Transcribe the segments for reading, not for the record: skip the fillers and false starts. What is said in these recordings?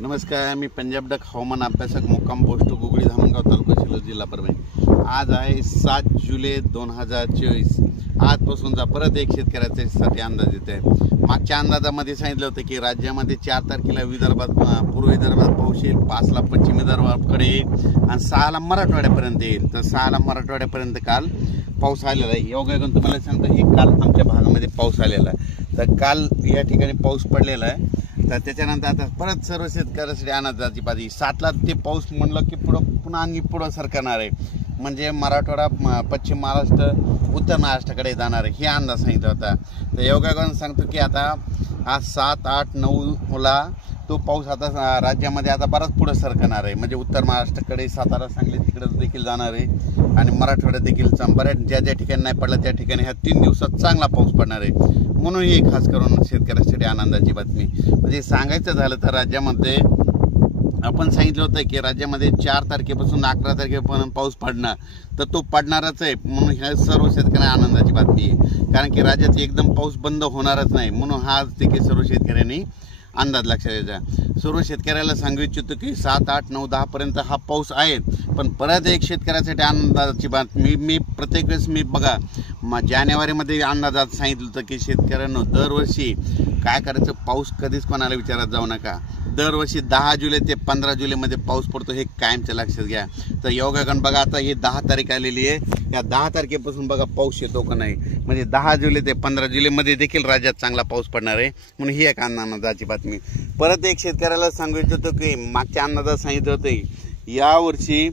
नमस्कार, मी पंजाब डक हवामान अभ्यासक मुक्काम पोस्ट गुगळी धामणगाव तालुका शिलो जिल्हा परभणी। आज आहे 7 जुलै 2024। आजपासूनचा परत एक शेतकऱ्यासाठी अंदाज येत आहे। मागच्या अंदाजामध्ये सांगितलं होतं की राज्यामध्ये 4 तारखेला विदर्भात पूर्व विदर्भात पाऊस येईल, 5 ला पश्चिम विदर्भाकडे येईल आणि 6 ला मराठवाड्यापर्यंत येईल। तर 6 ला मराठवाड्यापर्यंत काल पाऊस आलेला आहे। योगायोगाने तुम्हाला सांगतो हे काल आमच्या भागामध्ये पाऊस आलेला आहे। तर काल या ठिकाणी पाऊस पडलेला आहे। तर त्याच्यानंतर आता परत सर्व शेतकऱ्यांसाठी अंदाजाची पाहिजे 7 ला ते पाऊस म्हणलं की पुन्हा आणखी पुढं सरकणार आहे, म्हणजे मराठवाडा, पश्चिम महाराष्ट्र, उत्तर महाराष्ट्राकडे जाणार आहे, हे अंदाज सांगितला होता। तर योगायोगाने सांगतो की आता आज 7, 8, 9 ला तो पाऊस आता राज्यामध्ये आता बराच पुढे सरकणार आहे, म्हणजे उत्तर महाराष्ट्राकडे, सातारा, सांगली तिकडे देखील जाणार आहे आणि मराठवाड्यात देखील बऱ्याच ज्या ठिकाणी नाही पडला त्या ठिकाणी ह्या 3 दिवसात चांगला पाऊस पडणार आहे। म्हणून ही खास करून शेतकऱ्यांसाठी आनंदाची बातमी। म्हणजे सांगायचं झालं तर राज्यामध्ये आपण सांगितलं होतं की राज्यामध्ये 4 तारखेपासून 11 तारखेपर्यंत पाऊस पडणार, तर तो पडणारच आहे। म्हणून ह्या सर्व शेतकऱ्यांना आनंदाची बातमी आहे, कारण की राज्यात एकदम पाऊस बंद होणारच नाही। म्हणून हा देखील सर्व शेतकऱ्यांनी अंदाज लक्षात द्यायचा। सर्व शेतकऱ्याला सांगू इच्छितो की 7, 8, 9, 10 पर्यंत हा पाऊस आहे, पण परत एक शेतकऱ्यासाठी आनंदाची बातमी मी प्रत्येक वेळेस बघा जानेवारीमध्ये अंदाजात सांगितलं होतं की शेतकऱ्यांना दरवर्षी काय करायचं, पाऊस कधीच कोणाला विचारात जाऊ नका। दरवर्षी 10 जुलै ते 15 जुलैमध्ये पाऊस पडतो, हे कायमच्या लक्षात घ्या। तर योगायोगाने बघा आता ही 10 तारीख आलेली आहे, या 10 तारखेपासून बघा पाऊस येतो का नाही, म्हणजे 10 जुलै ते 15 जुलैमध्ये देखील राज्यात चांगला पाऊस पडणार आहे। म्हणून ही एक आनंदाची बातमी। परत एक शेतकऱ्याला सांगू इच्छितो की मागच्या अंदाजात सांगितलं होतं यावर्षी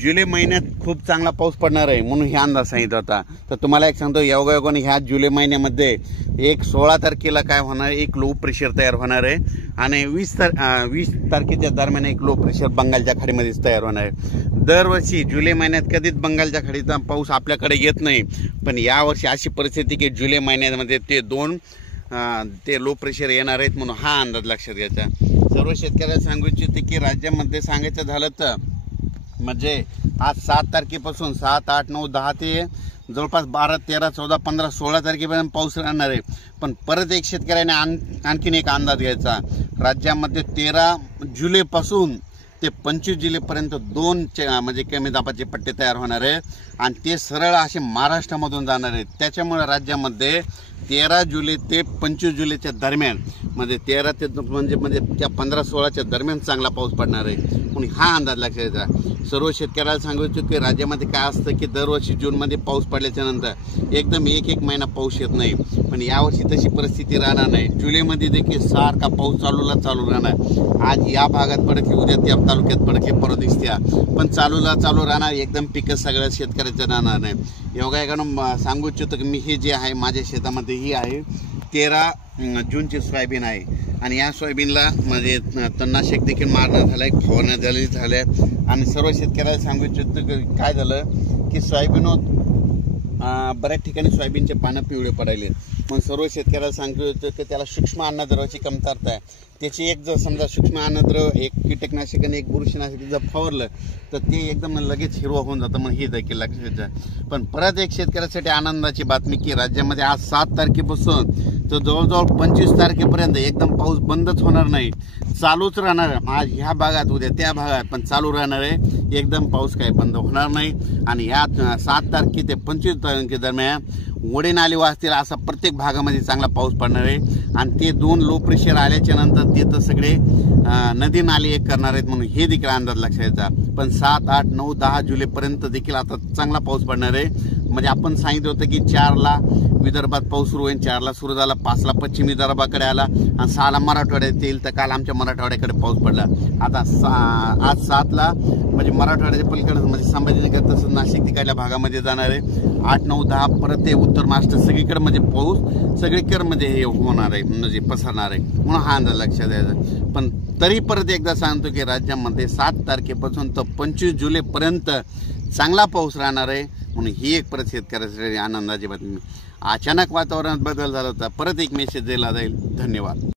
जुलै महिन्यात खूप चांगला पाऊस पडणार आहे, म्हणून हे अंदाज सांगितला होता। तर तुम्हाला एक सांगतो योगायोगाने ह्या जुलै महिन्यामध्ये 16 तारखेला काय होणार, एक लो प्रेशर तयार होणार आहे आणि 20 तारखेच्या दरम्यान एक लो प्रेशर बंगालच्या खाडीमध्येच तयार होणार आहे। दरवर्षी जुलै महिन्यात कधीच बंगालच्या खाडीचा पाऊस आपल्याकडे येत नाही, पण यावर्षी अशी परिस्थिती की जुलै महिन्यामध्ये ते लो प्रेशर येणार आहेत, म्हणून हा अंदाज लक्षात घ्यायचा। सर्व शेतकऱ्याला सांगू इच्छिते की राज्यामध्ये सांगायचं झालं तर म्हणजे आज 7 तारखेपासून 7, 8, 9, 10 ते जवळपास 12, 13, 14, 15, 16 तारखेपर्यंत पाऊस राहणार आहे। पण परत एक शेतकऱ्याने आणखीन एक अंदाज घ्यायचा, राज्यामध्ये 13 जुलैपासून ते 25 जुलैपर्यंत 2 म्हणजे कमी दाबाचे पट्टे तयार होणार आहे आणि ते सरळ असे महाराष्ट्रामधून जाणार आहेत। त्याच्यामुळे राज्यामध्ये 13 जुलै ते 25 जुलैच्या दरम्यान म्हणजे 13 ते म्हणजे त्या 15-16च्या दरम्यान चांगला पाऊस पडणार आहे, म्हणून हा अंदाज लक्षात घ्यायचा। सर्व शेतकऱ्याला सांगू इच्छितो की राज्यामध्ये काय असतं की दरवर्षी जूनमध्ये पाऊस पडल्याच्या नंतर एकदम एक महिना पाऊस येत नाही, पण यावर्षी तशी परिस्थिती राहणार नाही। जुलैमध्ये देखील सारखा पाऊस चालू राहणार। आज या भागात पडत की उद्या त्या तालुक्यात पडत की परत दिसत्या, पण चालू राहणार, एकदम पिकं सगळ्या शेतकऱ्याचं राहणार नाही। योगायोगानं सांगू इच्छितो की मी हे जे आहे माझ्या शेतामध्ये ही आहे 13 जूनची सोयाबीन आहे आणि या सोयाबीनला म्हणजे तणनाशक देखील मारणं झालं आहे, फवारण्या झाल्या आणि सर्व शेतकऱ्याला सांगू इच्छितो की काय झालं की बऱ्याच ठिकाणी सोयाबीनचे पानं पिवळे पडायले। मग सर्व शेतकऱ्याला सांगू इच्छितो की त्याला सूक्ष्म अन्नद्रव्याची कमतरता आहे, त्याची एक जर समजा सूक्ष्म अन्नद्रव्य, एक कीटकनाशक आणि एक बुरशीनाशक जर फवारलं तर ते एकदम लगेच हिरवं होऊन जातं, म्हणून हे देखील लक्षात घ्यायचं। पण परत एक शेतकऱ्यासाठी आनंदाची बातमी की राज्यामध्ये आज 7 तारखेपासून तर जवळजवळ 25 तारखेपर्यंत एकदम पाऊस बंदच होणार नाही, चालूच राहणार आहे। आज ह्या भागात उद्या त्या भागात पण चालू राहणार आहे, एकदम पाऊस काही बंद होणार नाही। आणि या 7 तारखे ते 25 तारखे दरम्यान ओढे नाले वाचतील असा प्रत्येक भागामध्ये चांगला पाऊस पडणार आहे आणि ते 2 लो प्रेशर आल्याच्या नंतर ते तर सगळे नदी नाले एक करणार आहेत, म्हणून हे देखील अंदाज लक्षात घ्यायचा। पण 7, 8, 9, 10 जुलैपर्यंत देखील आता चांगला पाऊस पडणार आहे। म्हणजे आपण सांगितलं होतं की 4 ला विदर्भात पाऊस सुरू होईल, 4 ला सुरू झाला, 5 ला पश्चिम विदर्भाकडे आला आणि 6 ला मराठवाड्यात येईल। तर काल आमच्या मराठवाड्याकडे पाऊस पडला। आता आज 7 ला म्हणजे मराठवाड्याच्या पलीकडे म्हणजे संभाजीनगर तसंच नाशिक तिकडल्या भागामध्ये जाणार आहे। 8, 9, 10 परत ते उत्तर महाराष्ट्र सगळीकडे म्हणजे पाऊस सगळीकडे म्हणजे हे होणार आहे, म्हणजे पसरणार आहे, म्हणून हा अंदाज लक्षात द्यायचा। पण तरी परत एकदा सांगतो की राज्यामध्ये 7 तारखेपासून तर 25 जुलैपर्यंत चांगला पाऊस राहणार आहे, म्हणून ही एक परत शेतकऱ्यासाठी आनंदाची बातमी। अचानक वातावरणात बदल झाला होता, परत एक मेसेज दिला जाईल। धन्यवाद।